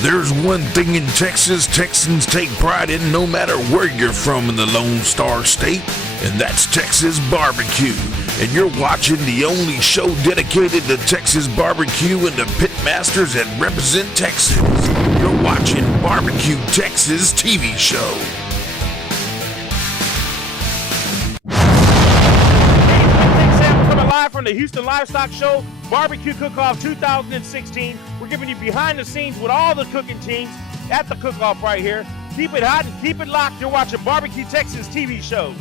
There's one thing in Texas Texans take pride in no matter where you're from in the Lone Star State, and that's Texas barbecue. And you're watching the only show dedicated to Texas barbecue and the pitmasters that represent Texas. You're watching Barbecue Texas TV show. Live from the Houston Livestock Show, Barbecue Cook-Off 2016. We're giving you behind the scenes with all the cooking teams at the cook-off right here. Keep it hot and keep it locked. You're watching Barbecue Texas TV show.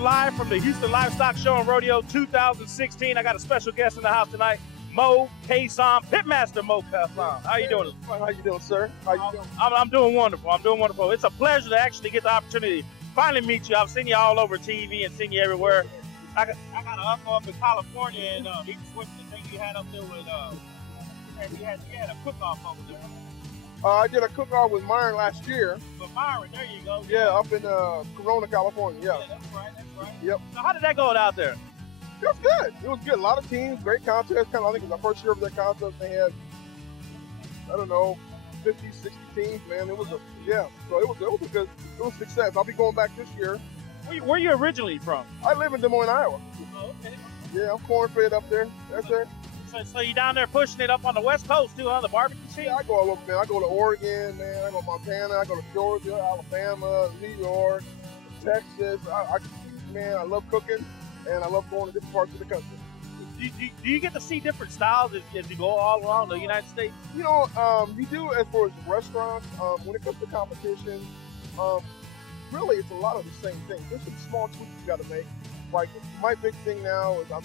Live from the Houston Livestock Show and Rodeo 2016. I got a special guest in the house tonight, Moe Cason, Pitmaster Moe Cason. How you doing? How you doing, sir? How you doing? I'm doing wonderful. I'm doing wonderful. It's a pleasure to actually get the opportunity to finally meet you. I've seen you all over TV and seen you everywhere. I got an uncle up in California, and he switched the thing you had up there with, you had a cook-off over there. I did a cook-off with Myron last year. With Myron, there you go. Yeah, up in Corona, California. Yeah, that's right. Yep. So how did that go out there? It was good. It was good. A lot of teams, great contest. I think it was the first year of that contest. They had, 50, 60 teams, man. It was So it was a good. It was a success. I'll be going back this year. Where you originally from? I live in Des Moines, Iowa. Oh, okay. Yeah, I'm corn-fed up there. That's it. So you down there pushing it up on the West Coast too, huh? The barbecue scene? Yeah, I go all over, man. I go to Oregon, man. I go to Montana. I go to Georgia, Alabama, New York, Texas. I love cooking, and I love going to different parts of the country. Do you get to see different styles as you go all around the United States? You do as far as restaurants. When it comes to competition, really it's a lot of the same thing. There's some small tweaks you got to make. Like my big thing now is I'm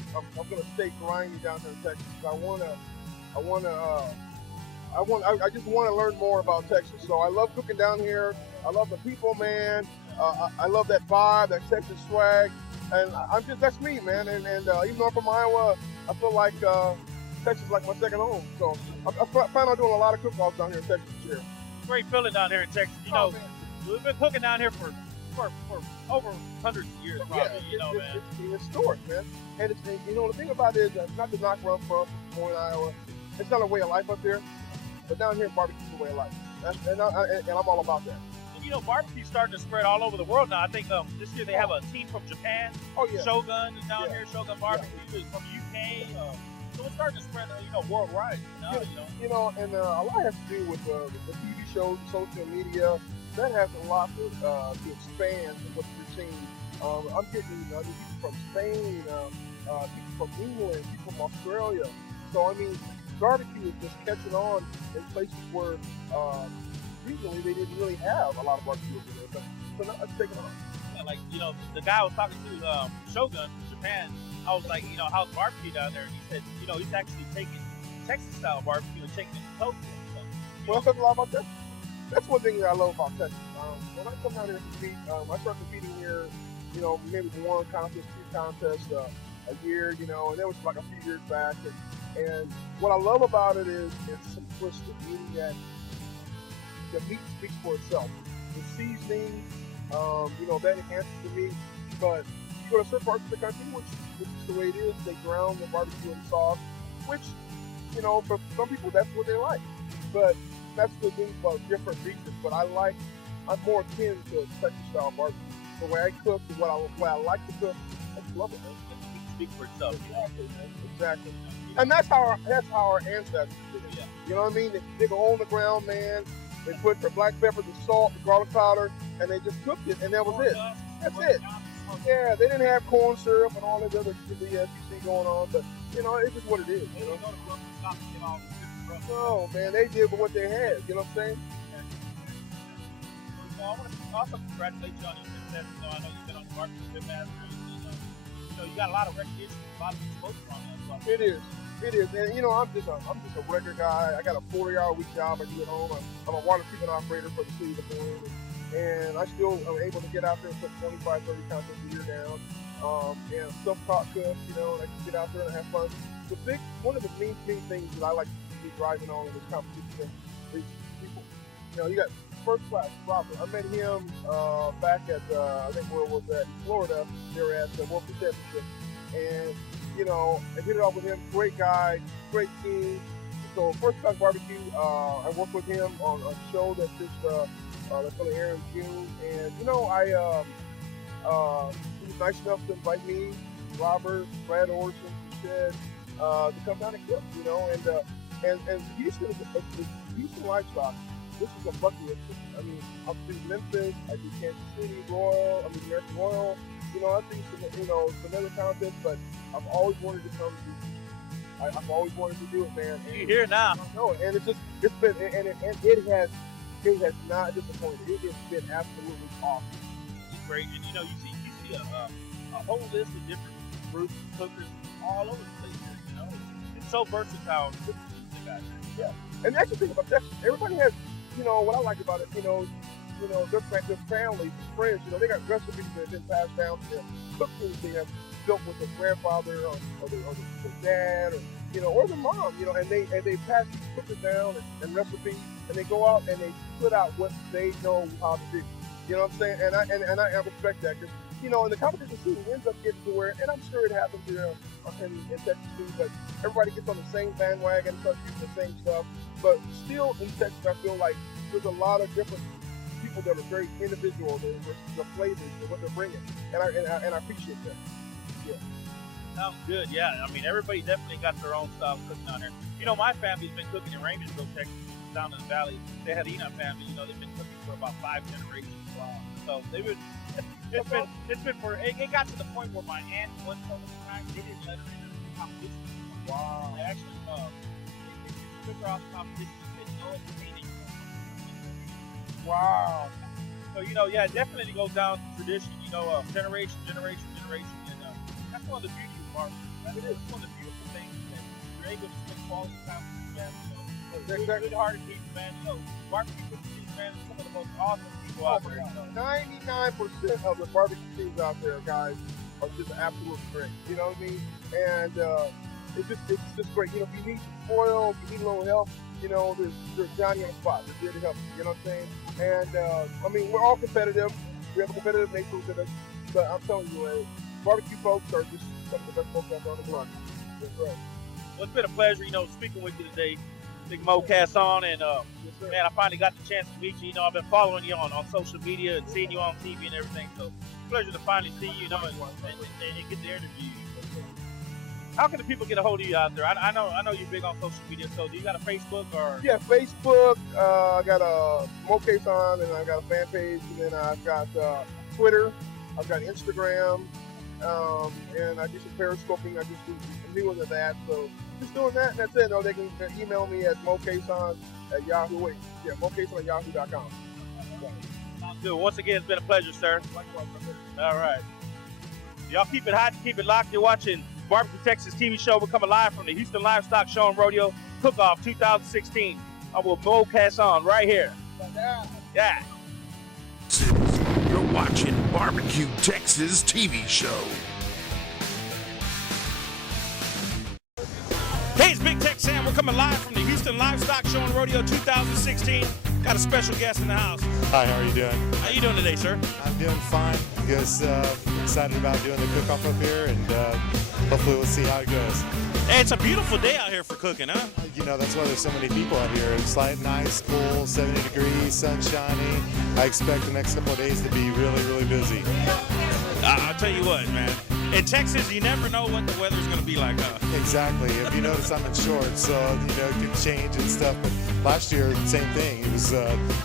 going to stay grinding down here in Texas. I just want to learn more about Texas. So I love cooking down here. I love the people, man. I love that vibe, that Texas swag, and that's me, man. And even though I'm from Iowa, I feel like Texas is like my second home. So I plan on doing a lot of cook-offs down here in Texas this year. Great feeling down here in Texas. We've been cooking down here for over hundreds of years, probably. Man. It's historic, man. And the thing about it is, not to knock where I'm from, Des Moines, Iowa. It's not a way of life up there, but down here, barbecue is a way of life, and I'm all about that. Barbecue's starting to spread all over the world now. I think this year they have a team from Japan. Oh, yeah. Shogun is down here. Shogun Barbecue is from UK. So it's starting to spread, worldwide. And a lot has to do with the TV shows, social media. That has a lot to expand what you're seeing. I'm getting people from Spain, people from England, people from Australia. So barbecue is just catching on in places where recently they didn't really have a lot of barbecue over there, so now it's taking on. Yeah, the guy I was talking to, Shogun from Japan, I was like, how's barbecue down there? And he said, he's actually taking Texas style barbecue and taking it to Tokyo. Well, I'll talk a lot about that. That's one thing that I love about Texas. When I come down here to compete, I start competing here, maybe one contest, two contests a year, and that was like a few years back. And what I love about it is it's simplistic, meaning that the meat speaks for itself. The seasoning, that enhances the meat. But you go to certain parts of the country, which is the way it is, they ground the barbecue and sauce, which, for some people, that's what they like. But that's the thing about different regions. But I'm more akin to Texas style barbecue. The way I cook, the way I like to cook, I just love it, man. It speaks for itself. Exactly. And that's how our ancestors did it. Yeah. You know what I mean? They go on the ground, man. They put the black pepper, the salt, the garlic powder, and they just cooked it, and that was it. That's it. Yeah, they didn't have corn syrup and all that other BS you see going on, but it's just what it is. Oh man, they did what they had. You know what I'm saying? Well, I want to also congratulate you on your success. I know you've been on the barbecue pitmaster. You got a lot of recognition, a lot of exposure on that. It is. And I'm just a regular guy. I got a 40-hour-a-week job I do at home. I'm a water treatment operator for the city of Des Moines, and I still am able to get out there and put 25, 30 contests a year down. and self-taught cook, and I can get out there and have fun. One of the main things that I like to be driving on in this competition is people. You got first class Robert. I met him back at I think where was that in Florida. They were at the World Championship, and I hit it off with him. Great guy, great team. So first class barbecue. I worked with him on a show that's going to air in June, and he was nice enough to invite me, Robert, Brad Orson, Shed, to come down and cook. And Houston Livestock. This is a bucket list. I mean, I've seen Memphis, I do Kansas City, American Royal. I think some other contests, but I've always wanted to come to. I've always wanted to do it, man. You here now? No, and it has not disappointed. It has been absolutely awesome. It's great, and you see a whole list of different groups, cookers all over the place. It's so versatile. Yeah, and that's the thing about Texas. Everybody has, what I like about it, their families, friends, they got recipes that have been passed down to them, cooking they have built with their grandfather or their dad or their mom, and they pass these cooking down and recipes, and they go out and they put out what they know how to do. You know what I'm saying? And I respect that because, in the competition scene, it ends up getting to where, and I'm sure it happens here in Texas too, but everybody gets on the same bandwagon and starts using the same stuff. But still in Texas, I feel like there's a lot of different people that are very individual, the flavors and what they're bringing, and I appreciate that. Yeah. Sounds good. Yeah, I mean everybody definitely got their own style of cooking down here. My family's been cooking in Raymondville, Texas, down in the valley. They had the Enoch family. They've been cooking for about 5 generations. Wow. So they've been. It's been for. It got to the point where my aunt was so many times they didn't let her in the competition. Wow. They actually took her off the competition and said no entertaining. Wow. So it definitely goes down to tradition. Generation, and that's one of the beauty of barbecue. That's one of the beautiful things that you're able to spend quality time with them. It's really hard to keep, man. Barbecue cooking, man, is some of the most awesome people out there. 99% of the barbecue teams out there, guys, are just absolute great. You know what I mean? And it's just great. If you need some foil, if you need a little help, there's Johnny on the spot. They're here to help you. You know what I'm saying? And we're all competitive. We have a competitive nature with us. But I'm telling you, barbecue folks are just some of the best folks out there on the block. That's right. Well, it's been a pleasure, speaking with you today. Big Moe Cason, and man, I finally got the chance to meet you. I've been following you on social media and seeing you on TV and everything. So, pleasure to finally see you, and get to interview you. How can the people get a hold of you out there? I know you're big on social media. So, do you got a Facebook or? Yeah, Facebook. I got a Moe Cason, and I got a fan page, and then I've got Twitter. I've got Instagram, and I do some periscoping. I just do newer than that. So. Just doing that, and that's it. They can email me at moecason@yahoo. moecason@yahoo.com. Sounds good. Once again, it's been a pleasure, sir. All right. Y'all keep it hot, keep it locked. You're watching Barbecue Texas TV show. We're coming live from the Houston Livestock Show and Rodeo Cook-Off 2016. I'm with Moe Cason right here. Yeah. You're watching Barbecue Texas TV show. Hey, it's Big Tech Sam. We're coming live from the Houston Livestock Show and Rodeo 2016. Got a special guest in the house. Hi, how are you doing? How you doing today, sir? I'm doing fine. Just excited about doing the cook-off up here, and hopefully we'll see how it goes. Hey, it's a beautiful day out here for cooking, huh? That's why there's so many people out here. It's nice, cool, 70 degrees, sun shining. I expect the next couple of days to be really, really busy. I'll tell you what, man. In Texas, you never know what the weather's going to be like, huh? Exactly. If you notice, I'm in shorts, so, it can change and stuff. But last year, same thing. It was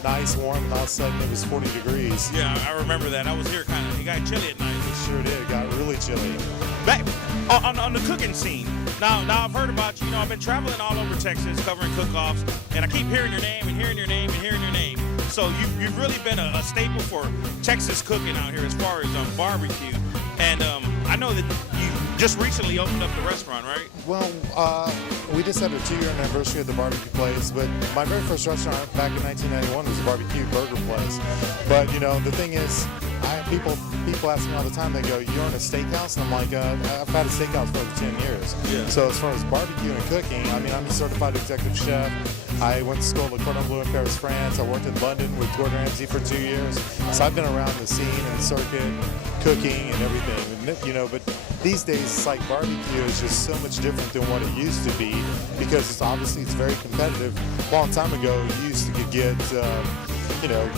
nice, warm, and all of a sudden it was 40 degrees. Yeah, I remember that. I was here it got chilly at night. It sure did. It got really chilly. Back on the cooking scene. Now I've heard about you. I've been traveling all over Texas covering cook-offs, and I keep hearing your name and hearing your name and hearing your name. So you've really been a staple for Texas cooking out here as far as barbecue. And I know that you just recently opened up the restaurant, right? Well, we just had a 2-year anniversary of the barbecue place, but my very first restaurant back in 1991 was a barbecue burger place. But, the thing is, people people ask me all the time, they go, you own a steakhouse? And I'm like, I've had a steakhouse for over 10 years. Yeah. So as far as barbecue and cooking, I mean, I'm a certified executive chef. I went to school at Le Cordon Bleu in Paris, France. I worked in London with Gordon Ramsay for 2 years. So I've been around the scene and the circuit, cooking and everything, you know, but these days it's like barbecue is just so much different than what it used to be because it's obviously it's very competitive. A long time ago, you used to get, you know,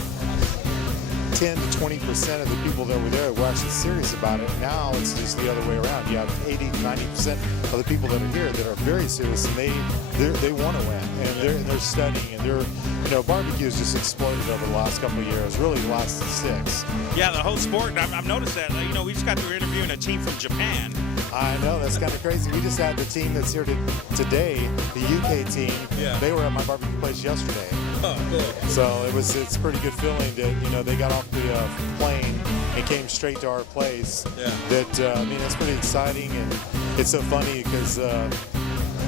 10 to 20% of the people that were there were actually serious about it. Now it's just the other way around. You have 80 to 90% of the people that are here that are very serious and they want to win and they're studying and they're, you know, barbecue has just exploded over the last couple of years, really the last 6. Yeah, the whole sport. I've noticed that. You know, we just got through interviewing a team from Japan. I know, that's kind of crazy. We just had the team that's here today, the UK team. Yeah. They were at my barbecue place yesterday. Oh, cool. So it's a pretty good feeling that, you know, they got off the plane and came straight to our place. Yeah. That, I mean, it's pretty exciting and it's so funny because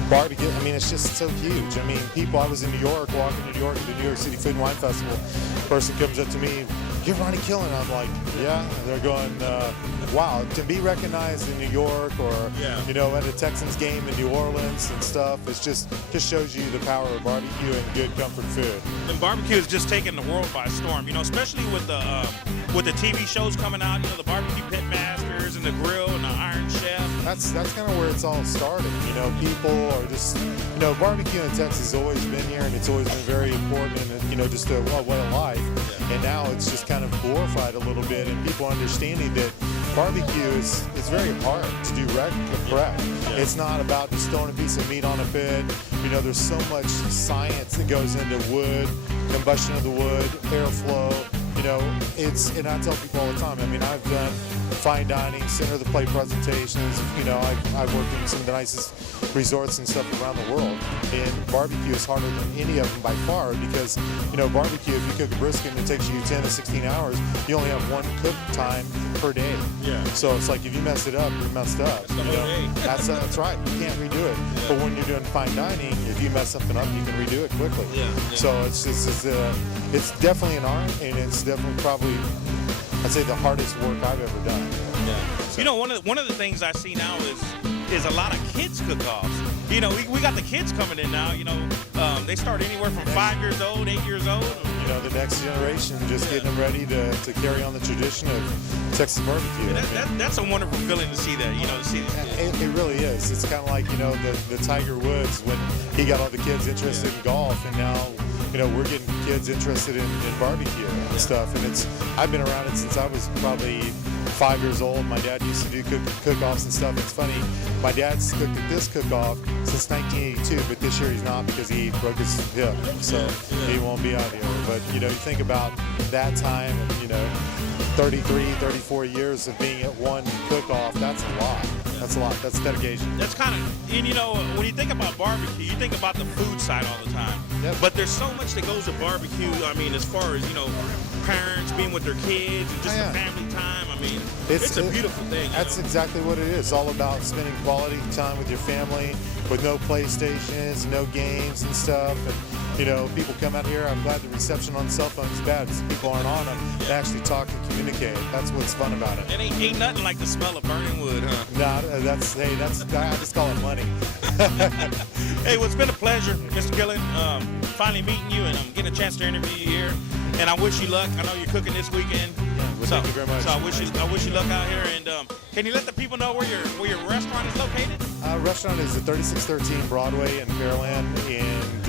barbecue, I mean, it's just so huge. I mean, I was in New York, walking to New York at the New York City Food and Wine Festival. Person comes up to me, you're Ronnie Killen. I'm like, yeah. And they're going, wow, to be recognized in New York or, you know, at a Texans game in New Orleans and stuff, it's just shows you the power of barbecue and good comfort food. And barbecue is just taking the world by storm, you know, especially with the TV shows coming out, you know, the barbecue pit masters and the grill and the Iron Chef. That's kind of where it's all started. You know, people are just, you know, barbecue in Texas has always been here and it's always been very important and, you know, just a way of life. And now it's just kind of glorified a little bit and people understanding that barbecue is very hard to do correct. It's not about just throwing a piece of meat on a pit. You know, there's so much science that goes into wood, combustion of the wood, airflow. You know, and I tell people all the time, I mean, I've done fine dining, center of the plate presentations. You know, I've worked in some of the nicest resorts and stuff around the world. And barbecue is harder than any of them by far because, you know, barbecue, if you cook a brisket and it takes you 10 to 16 hours, you only have one cook time per day. Yeah. So it's like if you mess it up, you're messed up. That's the whole day. That's right. You can't redo it. Yeah. But when you're doing fine dining, if you mess something up, you can redo it quickly. Yeah. So it's definitely an art, and it's definitely probably, I'd say, the hardest work I've ever done. Yeah. You know, one of the things I see now is a lot of kids cook-offs. You know, we got the kids coming in now. You know, they start anywhere from 5 years old, 8 years old. You know, the next generation, just getting them ready to carry on the tradition of Texas barbecue. That's a wonderful feeling to see that. You know, to see these kids. It really is. It's kind of like, you know, the Tiger Woods when he got all the kids interested in golf, and now, you know, we're getting kids interested in barbecue and stuff. And I've been around it since I was probably 5 years old. My dad used to do cook-offs and stuff. It's funny, my dad's cooked at this cook-off since 1982, but this year he's not because he broke his hip, so he won't be out here. But, you know, you think about that time, and, you know, 33, 34 years of being at one cook-off, that's a lot. That's a lot. That's dedication. That's kind of, and you know, when you think about barbecue, you think about the food side all the time. Yep. But there's so much that goes to barbecue. I mean, as far as, you know, parents being with their kids and just the family time. I mean, it's a beautiful thing. That's exactly what it is. It's all about spending quality time with your family with no PlayStations, no games and stuff. And, you know, people come out here. I'm glad the reception on cell phones is bad because people aren't on them. They actually talk and communicate. That's what's fun about it. And ain't nothing like the smell of burning wood, huh? No, I just call it money. Hey, well, it's been a pleasure, Mr. Killen, finally meeting you and getting a chance to interview you here. And I wish you luck. I know you're cooking this weekend. Well, thank you very much. So I wish you luck out here. And can you let the people know where your restaurant is located? Restaurant is at 3613 Broadway in Pearland, and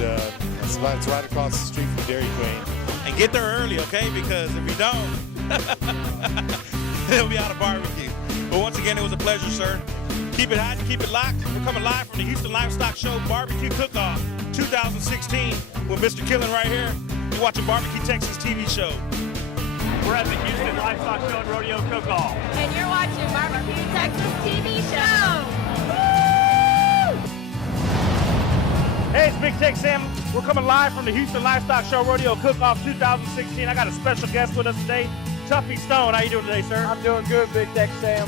it's right across the street from Dairy Queen. And get there early, okay? Because if you don't, it'll be out of barbecue. But once again, it was a pleasure, sir. Keep it hot, keep it locked. We're coming live from the Houston Livestock Show Barbecue Cook-Off 2016 with Mr. Killen right here. You're watching Barbecue Texas TV show. We're at the Houston Livestock Show and Rodeo Cook-Off. And you're watching Barbecue Texas TV show. Hey, it's Big Tex Sam. We're coming live from the Houston Livestock Show Rodeo Cook-Off 2016. I got a special guest with us today, Tuffy Stone. How you doing today, sir? I'm doing good, Big Tex Sam.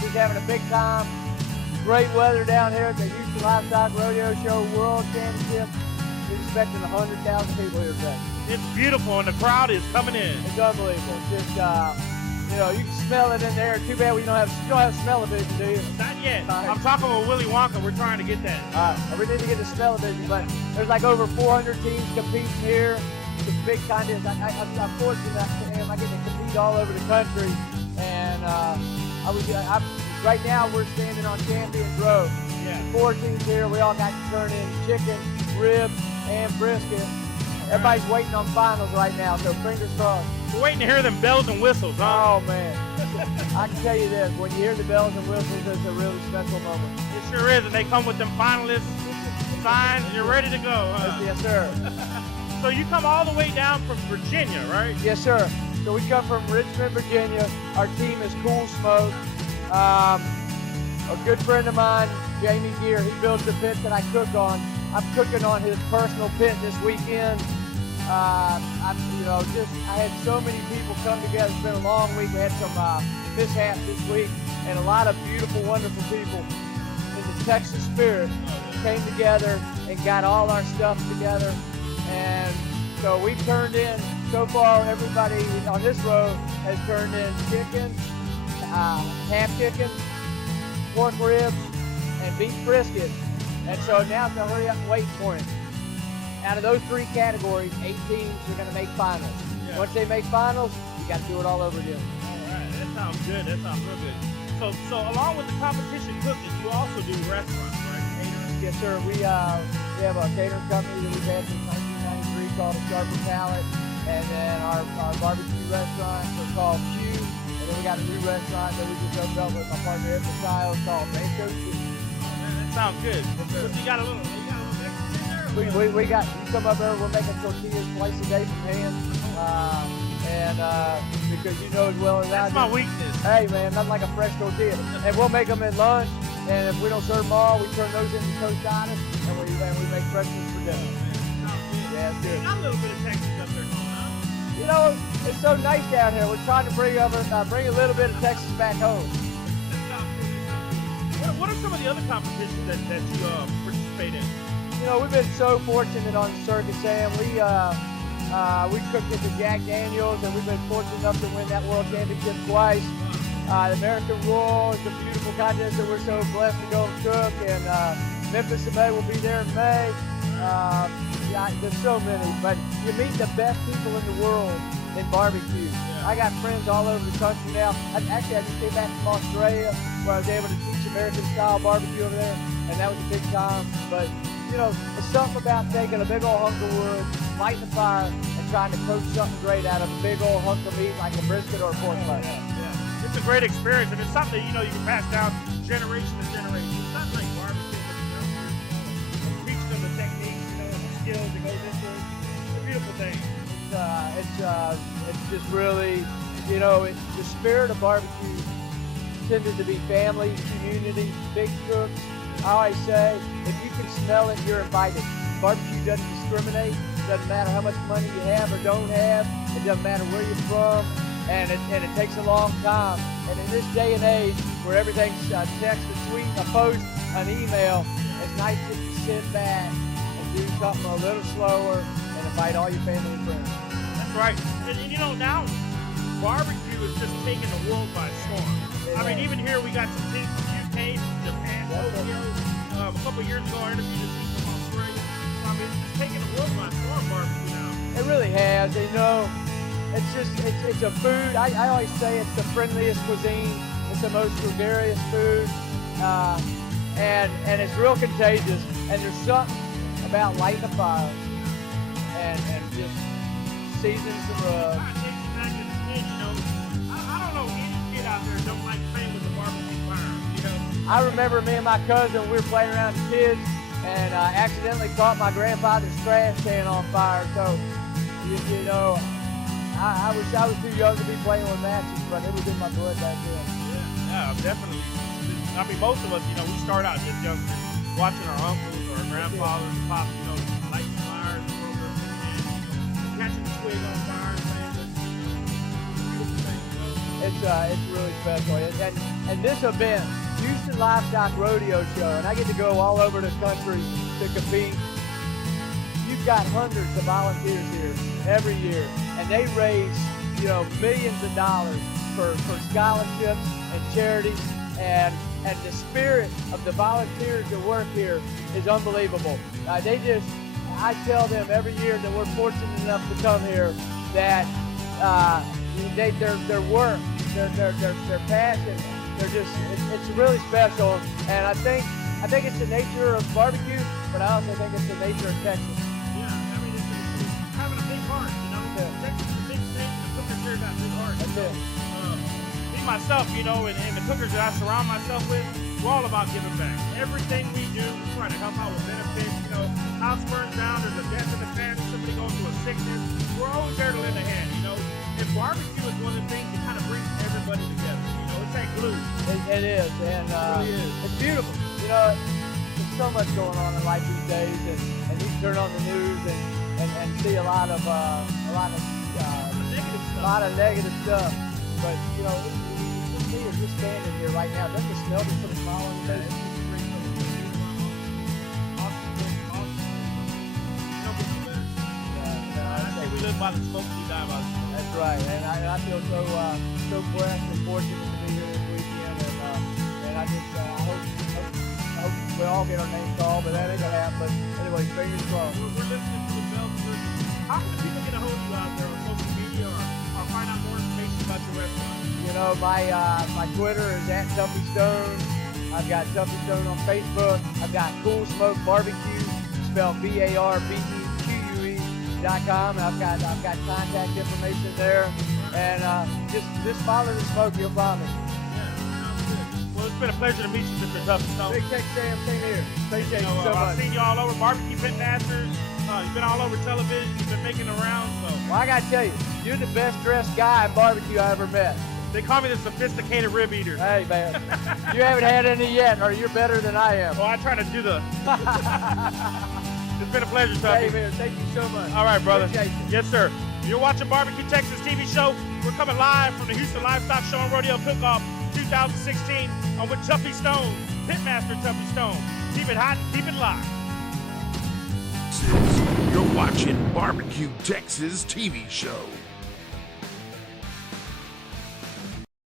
He's having a big time. Great weather down here at the Houston Livestock Rodeo Show World Championship. We're expecting 100,000 people here today. It's beautiful, and the crowd is coming in. It's unbelievable. It's just You know, you can smell it in there. Too bad you don't have smell-o-vision, do you? Not yet. I'm talking with Willy Wonka. We're trying to get that. We need to get the smell-o-vision, but there's like over 400 teams competing here. It's a big contest. I'm fortunate that I get to compete all over the country, and right now we're standing on Champions Row. Yeah. 4 teams here. We all got to turn in chicken, ribs, and brisket. Everybody's waiting on finals right now, so fingers crossed. We're waiting to hear them bells and whistles, huh? Oh, man. I can tell you this, when you hear the bells and whistles, it's a really special moment. It sure is, and they come with them finalists signs, and you're ready to go, huh? Yes, sir. So you come all the way down from Virginia, right? Yes, sir. So we come from Richmond, Virginia. Our team is Cool Smoke. A good friend of mine, Jamie Gear, he builds the pit that I cook on. I'm cooking on his personal pit this weekend. I had so many people come together. It's been a long week. We had some mishaps this week, and a lot of beautiful, wonderful people in the Texas spirit came together and got all our stuff together. And so we've turned in, so far, everybody on this road has turned in chicken, half chicken, pork ribs, and beef brisket. And so now it's a hurry up and wait for it. Out of those 3 categories, 8 teams are going to make finals. Yeah. Once they make finals, you got to do it all over again. All right, that sounds good. That sounds real good. So along with the competition cooking, you also do restaurants, right? Catering? Yes, sir. We have a catering company that we've had since 1993 called a Sharper Palate, and then our barbecue restaurants are called Q, and then we got a new restaurant that we just opened up with my partner Ed Pasio called Rancho Q. That sounds good. But you got a little extra in there? We got, you come up there, we're making tortillas twice a day from hand. Because you know as well as I do. That's my weakness. Hey man, nothing like a fresh tortilla. And we'll make them at lunch, and if we don't serve them all, we turn those into tostadas, and we make fresh ones for dinner. Yeah, it's good. Got a little bit of Texas up there going on. You know, it's so nice down here. We're trying to bring a little bit of Texas back home. What are some of the other competitions that you participate in? You know, we've been so fortunate on the circuit, Sam. We cooked at the Jack Daniels, and we've been fortunate enough to win that world championship twice. The American Royal is a beautiful contest that we're so blessed to go and cook, and Memphis in May will be there in May. There's so many, but you meet the best people in the world in barbecue. Yeah. I got friends all over the country now. I just came back from Australia, where I was able to teach American-style barbecue over there, and that was a big time. But you know, it's something about taking a big old hunk of wood, lighting the fire, and trying to cook something great out of a big old hunk of meat like a brisket or a pork butt. Yeah. It's a great experience, and it's something you can pass down generation to generation. It's not like barbecue with the youngsters, teach them the techniques, the skills that goes into it. It's a beautiful thing. It's just really, the spirit of barbecue tended to be family, community, big cooks. I always say, if you can smell it, you're invited. Barbecue doesn't discriminate. It doesn't matter how much money you have or don't have. It doesn't matter where you're from. And it takes a long time. And in this day and age, where everything's text, a tweet, a post, an email, it's nice just to sit back and do something a little slower and invite all your family and friends. That's right. And now barbecue is just taking the world by storm. Yeah. I mean, even here we got some teams from UK, from Japan, Tokyo. A couple years ago, I interviewed a team from Australia. I mean, it's just taking the world by storm, barbecue now. It really has. It's a food. I always say it's the friendliest cuisine. It's the most gregarious food, and it's real contagious. And there's something about lighting a fire and just seasoning some rub. I don't know any kid out there don't like playing with the barbecue fire. I remember me and my cousin, we were playing around as kids, and accidentally caught my grandfather's trash can on fire. So, I was too young to be playing with matches, but it was in my blood back then. Yeah, definitely. I mean, most of us, we start out just young, watching our uncles or our grandfathers pop, lighting fires, and catching the twig on fire, playing with beautiful things. It's really special. And this event, Houston Livestock Rodeo Show, and I get to go all over the country to compete. You've got hundreds of volunteers here every year, and they raise, millions of dollars for scholarships and charities, and the spirit of the volunteers that work here is unbelievable. I tell them every year that we're fortunate enough to come here that their work, their passion, it's really special. And I think it's the nature of barbecue, but I also think it's the nature of Texas. Yeah, I mean, it's having a big heart, you know. Yeah. Texas is a big state, and the cookers here got big hearts. That's it. Me, myself, you know, and the cookers that I surround myself with, we're all about giving back. Everything we do, we try to help out with benefits. You know, house burns down, there's a death in the family, somebody going through a sickness. We're always there to lend a hand, you know. And barbecue is one of the things that kind of brings everybody together. You know, it's that glue. It is, and really is. It's beautiful. You know, there's so much going on in life these days, and you turn on the news and see a lot of negative stuff. But you know, me is just standing here right now. Doesn't the smell just put a smile on your face? We live by the smoke, we die by the smoke. That's right, and I feel so blessed and fortunate to be here this weekend, and I hope we all get our names called, but that ain't gonna happen. But anyway, fingers crossed. We're listening to the bells. How can people get a hold of you out there on social media or find out more information about your restaurant? You know, my Twitter is @TuffyStone. I've got Tuffy Stone on Facebook. I've got Cool Smoke Barbecue, spelled BARBEQUE.com. I've got contact information there, and just follow the smoke, you'll find me. Well, it's been a pleasure to meet you, Mr. Tuffy Stone. Big Texas Sam, same here. Appreciate you so much. I've seen you all over Barbecue Pitmasters. You've been all over television. You've been making the rounds. So. Well, I gotta tell you, you're the best dressed guy in barbecue I ever met. They call me the sophisticated rib eater. Hey, man. You haven't had any yet, or you're better than I am. Well, I try to do the... It's been a pleasure, Tuffy. Hey, man, thank you so much. All right, brother. Appreciate you. Yes, sir. You're watching Barbecue Texas TV show. We're coming live from the Houston Livestock Show and Rodeo Cook-Off 2016. I'm with Tuffy Stone, Pitmaster Tuffy Stone. Keep it hot and keep it live. You're watching Barbecue Texas TV show.